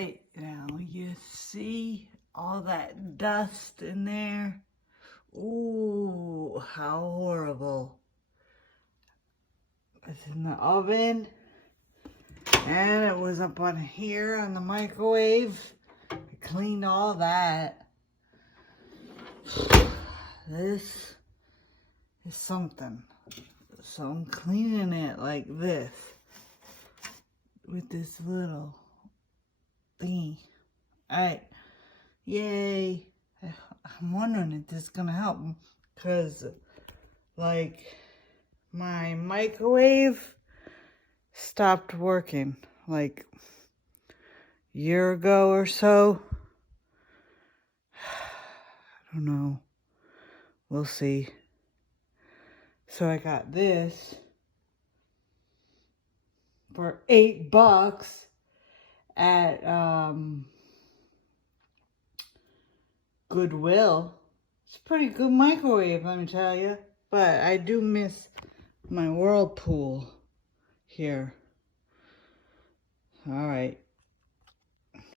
Alright, now you see all that dust in there? Ooh, how horrible. It's in the oven. And it was up on here on the microwave. I cleaned all that. This is something. So I'm cleaning it like this. With this little thingy. Alright. Yay. I'm wondering if this is going to help. Because, like, my microwave stopped working like a year ago or so. I don't know. We'll see. So I got this for $8 at Goodwill. It's a pretty good microwave, let me tell you. But I do miss my Whirlpool here. All right.